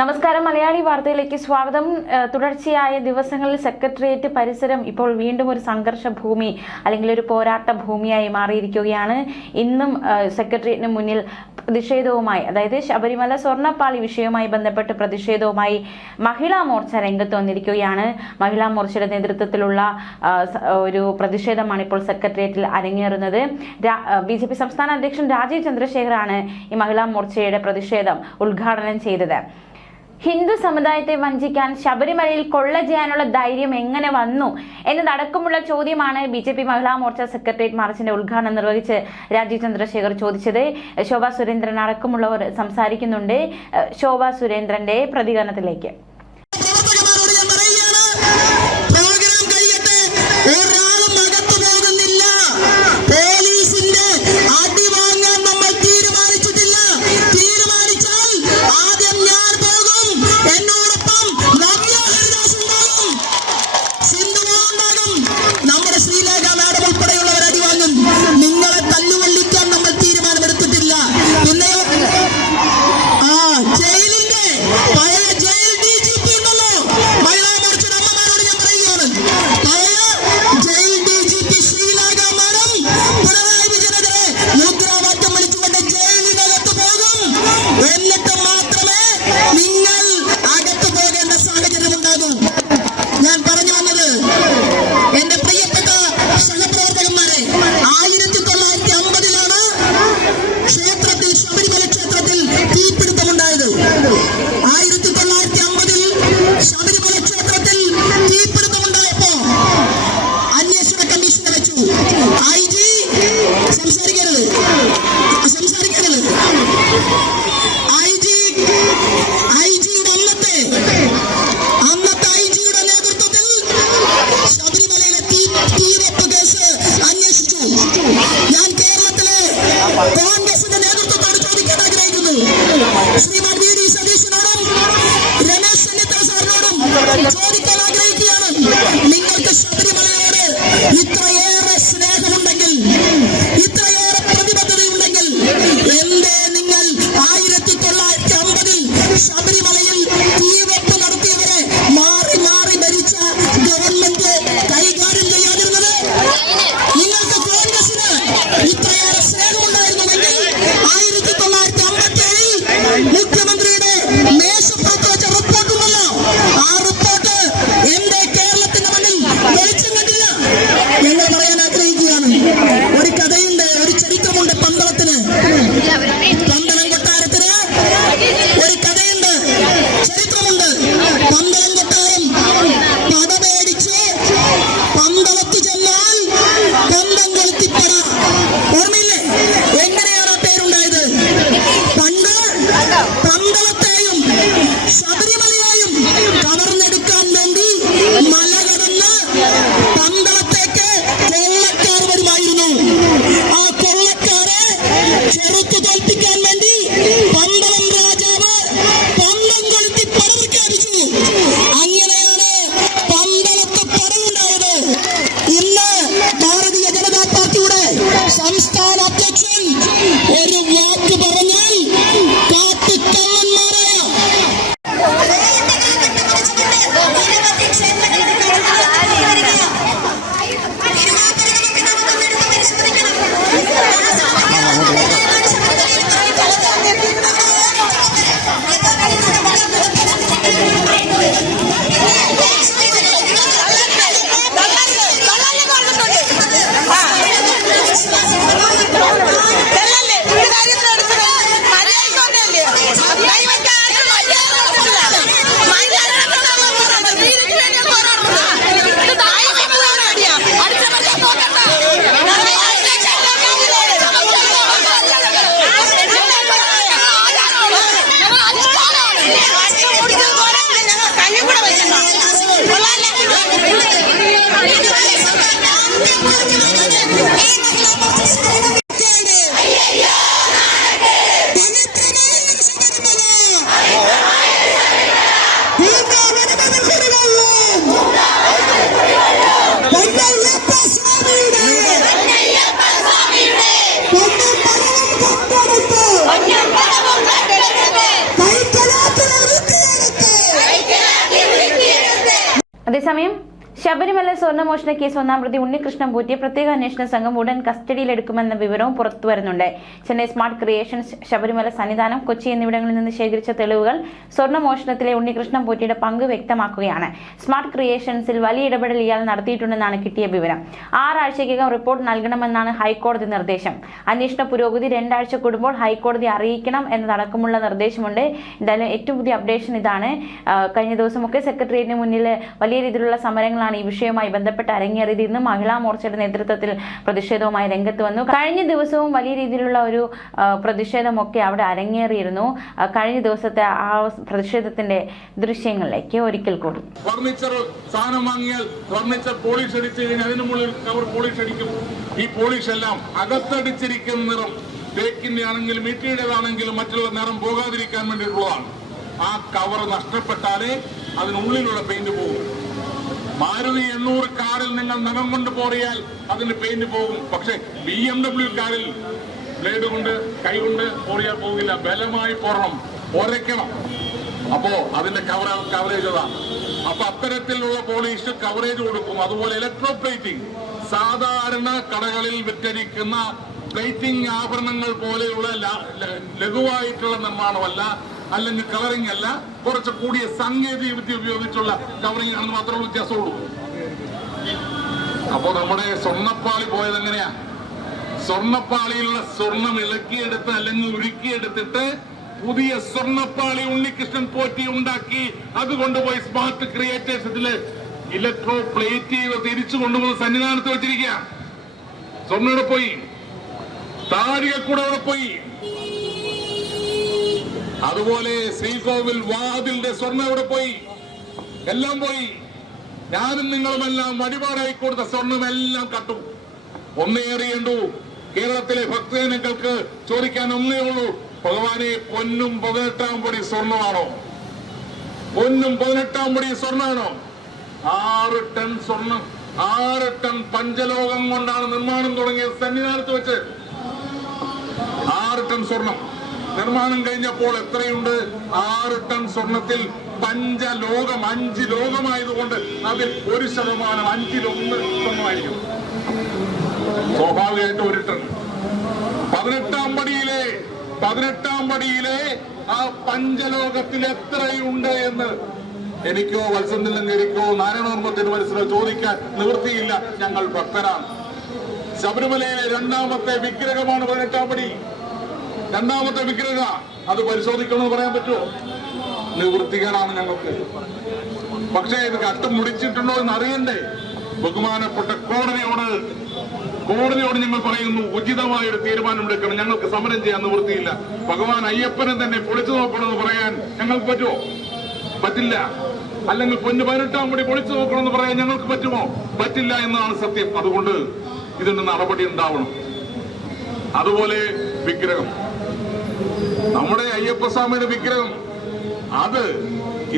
നമസ്കാരം. മലയാളി വാർത്തയിലേക്ക് സ്വാഗതം. തുടർച്ചയായ ദിവസങ്ങളിൽ സെക്രട്ടേറിയറ്റ് പരിസരം ഇപ്പോൾ വീണ്ടും ഒരു സംഘർഷ ഭൂമി അല്ലെങ്കിൽ ഒരു പോരാട്ട ഭൂമിയായി മാറിയിരിക്കുകയാണ്. ഇന്നും സെക്രട്ടേറിയറ്റിന് മുന്നിൽ പ്രതിഷേധവുമായി, അതായത് ശബരിമല സ്വർണ്ണപ്പാളി വിഷയവുമായി ബന്ധപ്പെട്ട് പ്രതിഷേധവുമായി മഹിളാ മോർച്ച രംഗത്ത് വന്നിരിക്കുകയാണ്. മഹിളാ മോർച്ചയുടെ നേതൃത്വത്തിലുള്ള ഒരു പ്രതിഷേധമാണ് ഇപ്പോൾ സെക്രട്ടേറിയറ്റിൽ അരങ്ങേറുന്നത്. BJP സംസ്ഥാന അധ്യക്ഷൻ രാജീവ് ചന്ദ്രശേഖറാണ് ഈ മഹിളാ മോർച്ചയുടെ പ്രതിഷേധം ഉദ്ഘാടനം ചെയ്തത്. ഹിന്ദു സമുദായത്തെ വഞ്ചിക്കാൻ ശബരിമലയിൽ കൊള്ള ചെയ്യാനുള്ള ധൈര്യം എങ്ങനെ വന്നു എന്നതടക്കമുള്ള ചോദ്യമാണ് BJP മഹിളാ മോർച്ച സെക്രട്ടേറിയറ്റ് മാർച്ചിന്റെ ഉദ്ഘാടനം നിർവഹിച്ച് രാജീവ് ചന്ദ്രശേഖർ ചോദിച്ചത്. ശോഭാ സുരേന്ദ്രൻ അടക്കമുള്ളവർ സംസാരിക്കുന്നുണ്ട്. ശോഭാ സുരേന്ദ്രന്റെ പ്രതികരണത്തിലേക്ക്. കോൺഗ്രസിന്റെ നേതൃത്വത്തോട് ചോദിക്കാൻ ആഗ്രഹിക്കുന്നു. ശ്രീമാൻ VD സതീശനോടും രമേശ് ചെന്നിത്തല സാറിനോടും ചോദിക്കാൻ ആഗ്രഹിക്കുകയാണ്. നിങ്ങൾക്ക് ശബരിമലയോട് ഇത്രയേറെ സ്നേഹമുണ്ടെങ്കിൽ, ഇത്രയേറെ പ്രതിബദ്ധതയുണ്ടെങ്കിൽ എന്തേ നിങ്ങൾ 1950 ശബരിമലയിൽ തീവെപ്പ് നടത്തിയവരെ മാറി മാറി ഭരിച്ച ഗവൺമെന്റ് കൈകാര്യം ചെയ്യാതിരുന്നത്? നിങ്ങൾക്ക് കോൺഗ്രസിന് ഇത്രയേറെ സ്നേഹമുണ്ടായിരുന്നുവെങ്കിൽ 1957 മുഖ്യമന്ത്രിയുടെ മേശപ്പുറത്ത് വെച്ച റിപ്പോർട്ടുണ്ടല്ലോ, ആ റിപ്പോർട്ട് എന്റെ കേരളത്തിന്റെ മണ്ണിൽ വെളിച്ചം കണ്ടില്ല. ഞങ്ങൾ പറയാൻ ആഗ്രഹിക്കുകയാണ്. ഒരു കഥയുണ്ട്, ഒരു ചരിത്രമുണ്ട് പന്തളത്തിന്, പന്തളം കൊട്ടാരത്തിന് ഒരു കഥയുണ്ട്, ചരിത്രമുണ്ട്. പന്തളം കൊട്ടാരം പടമേടിച്ച് പന്തളത്ത് ചെന്നാൽ പന്തം കൊളുത്തിപ്പട, ഓർമ്മയില്ലേ? എങ്ങനെയാണ് ആ പേരുണ്ടായത്? പണ്ട് പന്തളത്തെയും ശബരിമലയെയും കവർന്നെടുക്കാൻ വേണ്ടി മല കടന്ന് പന്തളത്തേക്ക് കൊള്ളക്കാർ വരുമായിരുന്നു. ആ കൊള്ളക്കാരെ ചെറുത്തു തോൽപ്പിക്കാൻ വേണ്ടി പന്തളം രാജാവ് പന്തം കൊളുത്തി പട പ്രഖ്യാപിച്ചു. അങ്ങനെയാണ് പന്തളത്ത് പടവുണ്ടായത്. ഇന്ന് ഭാരതീയ ജനതാ പാർട്ടിയുടെ സംസ്ഥാന അധ്യക്ഷൻ ഒരു വാക്ക് പറഞ്ഞാൽ കാട്ടുകള്ളന്മാരായ കൈക്കലാത്തിനെ അതേസമയം ശബരിമല സ്വർണ്ണമോഷണ കേസ് ഒന്നാം പ്രതി ഉണ്ണികൃഷ്ണൻ പോറ്റിയെ പ്രത്യേക അന്വേഷണ സംഘം ഉടൻ കസ്റ്റഡിയിലെടുക്കുമെന്ന വിവരവും പുറത്തുവരുന്നുണ്ട്. ചെന്നൈ സ്മാർട്ട് ക്രിയേഷൻസ്, ശബരിമല സന്നിധാനം, കൊച്ചി എന്നിവിടങ്ങളിൽ നിന്ന് ശേഖരിച്ച തെളിവുകൾ സ്വർണ്ണമോഷണത്തിലെ ഉണ്ണികൃഷ്ണൻ പോറ്റിയുടെ പങ്ക് വ്യക്തമാക്കുകയാണ്. സ്മാർട്ട് ക്രിയേഷൻസിൽ വലിയ ഇടപെടൽ ഇയാൾ നടത്തിയിട്ടുണ്ടെന്നാണ് കിട്ടിയ വിവരം. 6 ആഴ്ചയ്ക്കകം റിപ്പോർട്ട് നൽകണമെന്നാണ് ഹൈക്കോടതി നിർദ്ദേശം. അന്വേഷണ പുരോഗതി 2 ആഴ്ച കൂടുമ്പോൾ ഹൈക്കോടതി അറിയിക്കണം എന്നതടക്കമുള്ള നിർദ്ദേശമുണ്ട്. എന്തായാലും ഏറ്റവും പുതിയ അപ്ഡേഷൻ ഇതാണ്. കഴിഞ്ഞ ദിവസമൊക്കെ സെക്രട്ടേറിയറ്റിന് മുന്നിൽ വലിയ രീതിയിലുള്ള സമരങ്ങൾ ഈ വിഷയവുമായി ബന്ധപ്പെട്ട് അരങ്ങേറിയത്. ഇന്ന് മഹിളാ മോർച്ചയുടെ നേതൃത്വത്തിൽ പ്രതിഷേധവുമായി രംഗത്ത് വന്നു. കഴിഞ്ഞ ദിവസവും വലിയ രീതിയിലുള്ള ഒരു പ്രതിഷേധമൊക്കെ അവിടെ അരങ്ങേറിയിരുന്നു. കഴിഞ്ഞ ദിവസത്തെ ആ പ്രതിഷേധത്തിന്റെ ദൃശ്യങ്ങളിലേക്ക് ഒരിക്കൽ കൂടി. ഫർണിച്ചർ സാധനം വാങ്ങിയാൽ ഫർണിച്ചർ പോളിഷ് അടിച്ചു കഴിഞ്ഞാൽ അതിന് മുകളിൽ കവർ പോളിഷ് അടിക്കും. ഈ പോളിഷ് എല്ലാം അകത്തടിച്ചിരിക്കുന്ന നിറം തേക്കിന്റെ ആണെങ്കിലും ഈട്ടിയുടേതാണെങ്കിലും മറ്റുള്ള നിറം പോകാതിരിക്കാൻ വേണ്ടിയിട്ടുള്ളതാണ്. ആ കവർ നഷ്ടപ്പെട്ടാലേ അതിനുള്ളിലുള്ള പെയിന്റ് പോകും. മാരുതി 800 കാറിൽ നിങ്ങൾ നഖം കൊണ്ട് പോറിയാൽ അതിന് പെയിന്റ് പോകും. പക്ഷെ BMW കാറിൽ ബ്ലേഡ് കൊണ്ട് കൈ കൊണ്ട് പോറിയാൽ പോകില്ല. ബലമായി പോറണം, ഒരയ്ക്കണം. അപ്പോ അതിന്റെ കവറേജ് അതാണ്. അപ്പൊ അത്തരത്തിലുള്ള പോളിഷ് കവറേജ് കൊടുക്കും. അതുപോലെ ഇലക്ട്രോ പ്ലേറ്റിംഗ്, സാധാരണ കടകളിൽ വിറ്റഴിക്കുന്ന പ്ലേറ്റിംഗ് ആഭരണങ്ങൾ പോലെയുള്ള ലഘുവായിട്ടുള്ള നിർമ്മാണമല്ല, അല്ലെങ്കിൽ കളറിംഗ് അല്ല, കുറച്ച് കൂടിയ സാങ്കേതിക വിദ്യ ഉപയോഗിച്ചുള്ള കവറിംഗ് ആണെന്ന് മാത്രമേ വ്യത്യാസമുള്ളൂ. അപ്പോ നമ്മുടെ സ്വർണ്ണപ്പാളി പോയത് എങ്ങനെയാ? സ്വർണ്ണപ്പാളിയിലുള്ള സ്വർണം ഇളക്കിയെടുത്ത് അല്ലെങ്കിൽ ഉരുക്കിയെടുത്തിട്ട് പുതിയ സ്വർണ്ണപ്പാളി ഉണ്ണികൃഷ്ണൻ പോറ്റി ഉണ്ടാക്കി അതുകൊണ്ടുപോയി സ്മാർട്ട് ക്രിയേറ്റേഴ്സിലെ ഇലക്ട്രോ പ്ലേറ്റ് തിരിച്ചു കൊണ്ടുപോയി സന്നിധാനത്ത് വെച്ചിരിക്കുക. സ്വർണ്ണം ഇവിടെ പോയി, താഴികക്കൂടെ അവിടെ പോയി. അതുപോലെ ശ്രീകോവിൽ വാതിലിന്റെ സ്വർണ്ണം എവിടെ പോയി? എല്ലാം പോയി. ഞാനും നിങ്ങളുമെല്ലാം വഴിപാടായി കൊടുത്ത സ്വർണ്ണമെല്ലാം കട്ടു. ഒന്നേ അറിയണ്ടു, കേരളത്തിലെ ഭക്തജനങ്ങൾക്ക് ചോദിക്കാൻ ഒന്നേ ഉള്ളൂ, ഭഗവാനെ പൊന്നും 18 പടി സ്വർണ്ണമാണോ? പൊന്നും 18 പടി സ്വർണ്ണമാണോ? 6 ടൺ സ്വർണം, 6 ടൺ പഞ്ചലോകം കൊണ്ടാണ് നിർമ്മാണം തുടങ്ങിയത്. സന്നിധാനത്ത് വെച്ച് 6 ടൺ സ്വർണം നിർമ്മാണം കഴിഞ്ഞപ്പോൾ എത്രയുണ്ട്? 6 ടൺ സ്വർണത്തിൽ പഞ്ചലോകം, 5 ലോകമായതുകൊണ്ട് അതിൽ 1% 5-1 സ്വർണ്ണമായിരിക്കും. സ്വാഭാവികമായിട്ട് 1 ടൺ. 18 പടിയിലെ ആ പഞ്ചലോകത്തിൽ എത്രയുണ്ട് എന്ന് എനിക്കോ വത്സന്തിലങ്കരിക്കോ നാരായണവർമ്മ തിരുമനസിനോ ചോദിക്കാൻ നിവൃത്തിയില്ല. ഞങ്ങൾ ഭക്തരാണ്. ശബരിമലയിലെ 2ാമത്തെ വിഗ്രഹമാണ് 18 പടി. 2ാമത്തെ വിഗ്രഹ. അത് പരിശോധിക്കണമെന്ന് പറയാൻ പറ്റുമോ? നിവൃത്തികേടാണ് ഞങ്ങൾക്ക്. പക്ഷേ ഇത് കട്ടും മുടിച്ചിട്ടുണ്ടോ എന്ന് അറിയണ്ടേ? ബഹുമാനപ്പെട്ട കോടതിയോട് ഞങ്ങൾ പറയുന്നു, ഉചിതമായ ഒരു തീരുമാനം എടുക്കണം. ഞങ്ങൾക്ക് സമരം ചെയ്യാൻ നിവൃത്തിയില്ല. ഭഗവാൻ അയ്യപ്പനെ തന്നെ പൊളിച്ചു നോക്കണമെന്ന് പറയാൻ ഞങ്ങൾക്ക് പറ്റുമോ? പറ്റില്ല. അല്ലെങ്കിൽ പൊന്ന് 18 പടി പൊളിച്ചു നോക്കണമെന്ന് പറയാൻ ഞങ്ങൾക്ക് പറ്റുമോ? പറ്റില്ല എന്നാണ് സത്യം. അതുകൊണ്ട് ഇതിന് നടപടി ഉണ്ടാവണം. അതുപോലെ വിഗ്രഹം, നമ്മുടെ അയ്യപ്പസ്വാമിയുടെ വിഗ്രഹം, അത്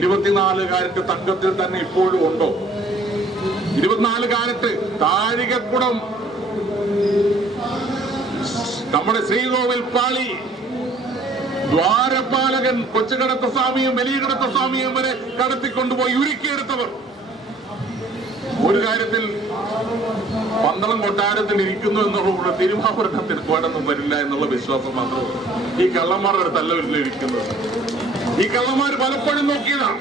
24 കാരറ്റ് തങ്കത്തിൽ തന്നെ ഇപ്പോഴും ഉണ്ടോ? 24 കാരറ്റ് താഴികക്കുടം നമ്മുടെ ശ്രീകോവിൽ പാളി ദ്വാരപാലകൻ കൊച്ചുകടത്ത സ്വാമിയും വലിയ കടത്ത സ്വാമിയും വരെ കടത്തിക്കൊണ്ടുപോയി ഉരുക്കിയെടുത്തവർ. ഒരു കാര്യത്തിൽ പന്തളം കൊട്ടാരത്തിൽ ഇരിക്കുന്നു എന്നുള്ള തിരുവാഭരണത്തിന് കോടൊന്നും വരില്ല എന്നുള്ള വിശ്വാസം മാത്രമേ ഈ കള്ളന്മാരുടെ അടുത്തല്ല ഇരിക്കുന്നത്. ഈ കള്ളന്മാർ പലപ്പോഴും നോക്കിയതാണ്.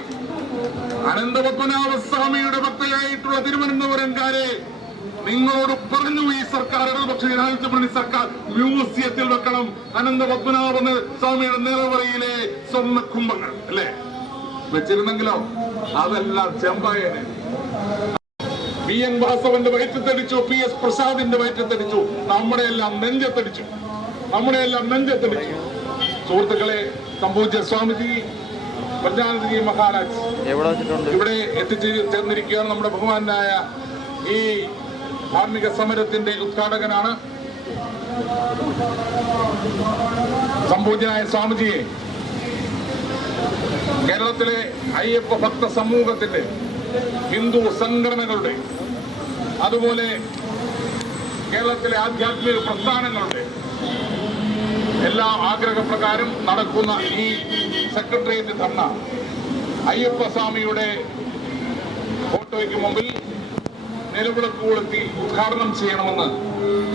അനന്തപത്മനാഭസ്വാമിയുടെ ഭക്തയായിട്ടുള്ള തിരുവനന്തപുരംകാരെ നിങ്ങളോട് പറഞ്ഞു, ഈ സർക്കാർ ഇടതുപക്ഷ ജനാധിപത്യ മുന്നണി സർക്കാർ മ്യൂസിയത്തിൽ വെക്കണം അനന്തപത്മനാഭ സ്വാമിയുടെ നിറവറയിലെ സ്വർണ്ണ കുംഭങ്ങൾ അല്ലേ? വെച്ചിരുന്നെങ്കിലോ അതെല്ലാം ചെമ്പായനെ. PN വാസവന്റെ വയറ്റത്തടിച്ചു, PS പ്രസാദിന്റെ വയറ്റത്തടിച്ചു, നമ്മുടെയെല്ലാം നെഞ്ചത്തടിച്ചു. സുഹൃത്തുക്കളെ, സംഭവിച്ച സ്വാമിജി പ്രജാനന്ദജി മഹാരാജ് ഇവിടെ എത്തിച്ചേർന്നിരിക്കുകയാണ്. നമ്മുടെ ബഹുമാനായ ഈ ധാർമ്മിക സമരത്തിന്റെ ഉദ്ഘാടകനാണ്. സംപൂജ്യനായ സ്വാമിജിയെ കേരളത്തിലെ അയ്യപ്പ ഭക്ത സമൂഹത്തിന്റെ, ഹിന്ദു സംഘടനകളുടെ, അതുപോലെ കേരളത്തിലെ ആധ്യാത്മിക പ്രസ്ഥാനങ്ങളുടെ എല്ലാ ആഗ്രഹപ്രകാരം നടക്കുന്ന ഈ സെക്രട്ടേറിയറ്റ് ധർണ അയ്യപ്പസ്വാമിയുടെ ഫോട്ടോയ്ക്ക് മുമ്പിൽ നിലവിളക്ക് കൊളുത്തി ഉദ്ഘാടനം ചെയ്യണമെന്ന്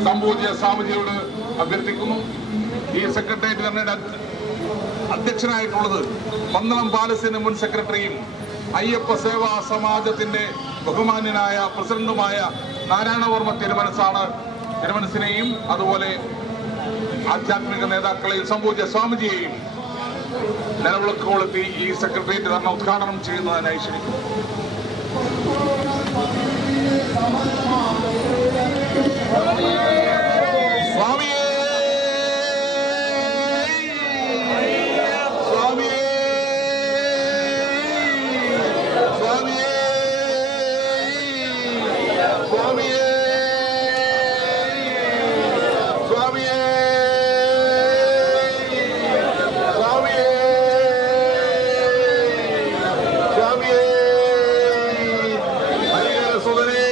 സംബോധ്യ സ്വാമിജിയോട് അഭ്യർത്ഥിക്കുന്നു. ഈ സെക്രട്ടേറിയറ്റ് തന്നെ അധ്യക്ഷനായിട്ടുള്ളത് പന്തളം പാലസിന്റെ മുൻ സെക്രട്ടറിയും അയ്യപ്പ സേവാ സമാജത്തിന്റെ ബഹുമാന്യനായ പ്രസിഡന്റുമായ നാരായണവർമ്മ തിരുമനസാണ്. തിരുമനസിനെയും അതുപോലെ ആധ്യാത്മിക നേതാക്കളെയും സംബോധ്യ സ്വാമിജിയെയും നിലവിളക്ക് കൊളുത്തി ഈ സെക്രട്ടേറിയറ്റ് തന്നെ ഉദ്ഘാടനം ചെയ്യുന്നതിനായി ക്ഷണിക്കുന്നു. സ്വാമിയേ സ്വാമിയേ സ്വാമിയേ സ്വാമിയേ സ്വാമിയേ സ്വാമിയേ സ്വാമിയേ ഹരിഹര സുതനേ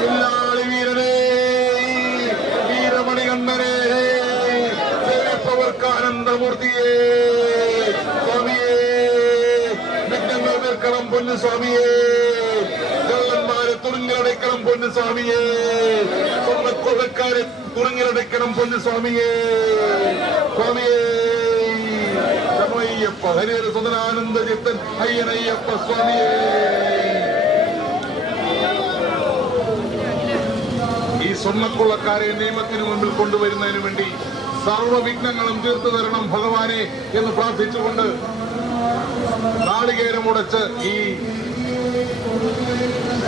വില്ലാളി വീരനേ വീരമണികണ്ഠനേ ആനന്ദമൂർത്തിയേ സ്വാമിയേ വിഘ്നങ്ങൾ തീർക്കണം പൊന്നു സ്വാമിയേ കള്ളന്മാരെ തുറുങ്ങിലടയ്ക്കണം പൊന്നു സ്വാമിയേ സ്വർണ്ണക്കൊള്ളക്കാരെ തുറുങ്ങിലടയ്ക്കണം പൊന്നു സ്വാമിയേ സ്വാമിയേ ശമയ്യപ്പ ഹരിഹര സുതനാനന്ദ ചിത്തൻ അയ്യനയ്യപ്പ സ്വാമിയേ. ഈ സ്വർണ്ണക്കൊള്ളക്കാരെ നിയമത്തിന് മുമ്പിൽ കൊണ്ടുവരുന്നതിന് വേണ്ടി സർവവിഘ്നങ്ങളും തീർത്തു തരണം ഭഗവാനെ എന്ന് പ്രാർത്ഥിച്ചുകൊണ്ട് നാളികേരമുടച്ച് ഈ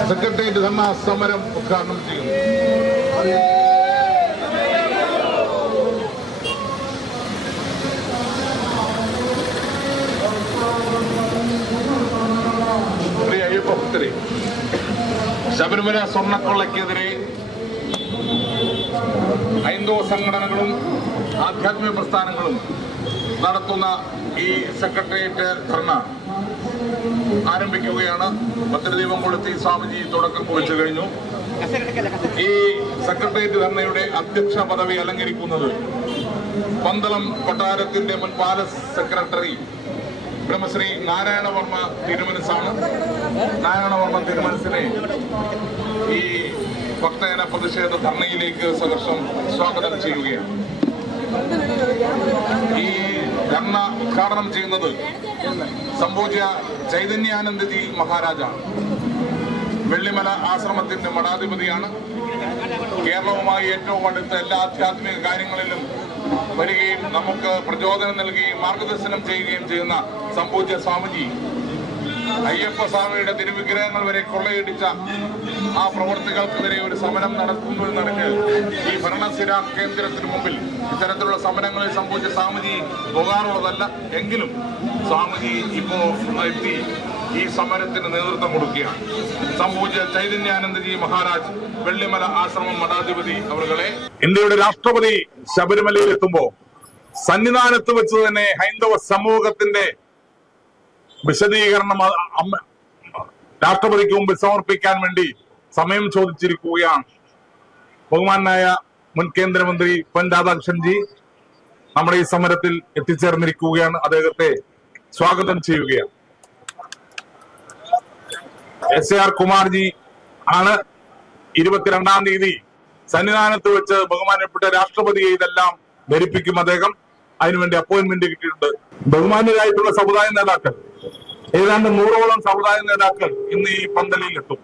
സെക്രട്ടേറിയറ്റ് ധർണാ സമരം ഉദ്ഘാടനം ചെയ്യുന്നു. പ്രിയ അയ്യപ്പ ഭക്തരെ, ശബരിമല സ്വർണ്ണക്കൊള്ളയ്ക്കെതിരെ ഹൈന്ദവ സംഘടനകളും ആധ്യാത്മിക പ്രസ്ഥാനങ്ങളും നടത്തുന്ന ഈ സെക്രട്ടേറിയറ്റ് ധർണ ആരംഭിക്കുകയാണ്. ഭദ്രദീപം കൊളുത്തി സ്വാമിജി തുടക്കം കുറിച്ചു കഴിഞ്ഞു. ഈ സെക്രട്ടേറിയറ്റ് ധർണയുടെ അധ്യക്ഷ പദവി അലങ്കരിക്കുന്നത് പന്തളം കൊട്ടാരത്തിന്റെ മുൻ പാലസ് സെക്രട്ടറി ബ്രഹ്മശ്രീ നാരായണവർമ്മ തിരുമനസാണ്. നാരായണവർമ്മ തിരുമനസിനെ ഈ ഭക്തജന പ്രതിഷേധ ധർണയിലേക്ക് സഹർഷം സ്വാഗതം ചെയ്യുകയാണ്. ഈ ധർണ ഉദ്ഘാടനം ചെയ്യുന്നത് സംബോധ്യ ചൈതന്യാനന്ദജി മഹാരാജ വെള്ളിമല ആശ്രമത്തിന്റെ മഠാധിപതിയാണ്. കേരളവുമായി ഏറ്റവും അടുത്ത എല്ലാ ആധ്യാത്മിക കാര്യങ്ങളിലും വരികയും നമുക്ക് പ്രചോദനം നൽകുകയും മാർഗദർശനം ചെയ്യുകയും ചെയ്യുന്ന സംബോധ്യ സ്വാമിജി അയ്യപ്പ സ്വാമിയുടെ തിരുവിഗ്രഹങ്ങൾ വരെ കൊള്ളയടിച്ച ആ പ്രവർത്തികൾക്കെതിരെ ഒരു സമരം നടത്തുന്നു എന്നറിഞ്ഞ് ഈ ഭരണസ്ഥിര കേന്ദ്രത്തിന് മുമ്പിൽ ഇത്തരത്തിലുള്ള സമരങ്ങളിൽ സംബന്ധിച്ച സ്വാമിജി പോകാറുള്ളതല്ല. എങ്കിലും സ്വാമിജി ഇപ്പോ എത്തി ഈ സമരത്തിന് നേതൃത്വം കൊടുക്കുകയാണ്. സംബോധ്യ ചൈതന്യാനന്ദജി മഹാരാജ് വെള്ളിമല ആശ്രമം മഠാധിപതി അവരുടെ ഇന്ത്യയുടെ രാഷ്ട്രപതി ശബരിമലയിൽ എത്തുമ്പോ സന്നിധാനത്ത് വെച്ച് തന്നെ ഹൈന്ദവ സമൂഹത്തിന്റെ വിശദീകരണം രാഷ്ട്രപതിക്ക് മുമ്പിൽ സമർപ്പിക്കാൻ വേണ്ടി സമയം ചോദിച്ചിരിക്കുകയാണ്. ബഹുമാനായ മുൻ കേന്ദ്രമന്ത്രി പൊൻ രാധാകൃഷ്ണൻജി നമ്മുടെ ഈ സമരത്തിൽ എത്തിച്ചേർന്നിരിക്കുകയാണ്. അദ്ദേഹത്തെ സ്വാഗതം ചെയ്യുകയാണ്. SAR കുമാർജി ആണ് 22-ാം തീയതി സന്നിധാനത്ത് വെച്ച് ബഹുമാനപ്പെട്ട രാഷ്ട്രപതിയെ ഇതെല്ലാം ധരിപ്പിക്കും. അദ്ദേഹം അതിനുവേണ്ടി അപ്പോയിന്റ്മെന്റ് കിട്ടിയിട്ടുണ്ട്. ബഹുമാന്യരായിട്ടുള്ള സമുദായ നേതാക്കൾ ഏതാണ്ട് 100ഓളം സമുദായ നേതാക്കൾ ഇന്ന് ഈ പന്തലിൽ എത്തും.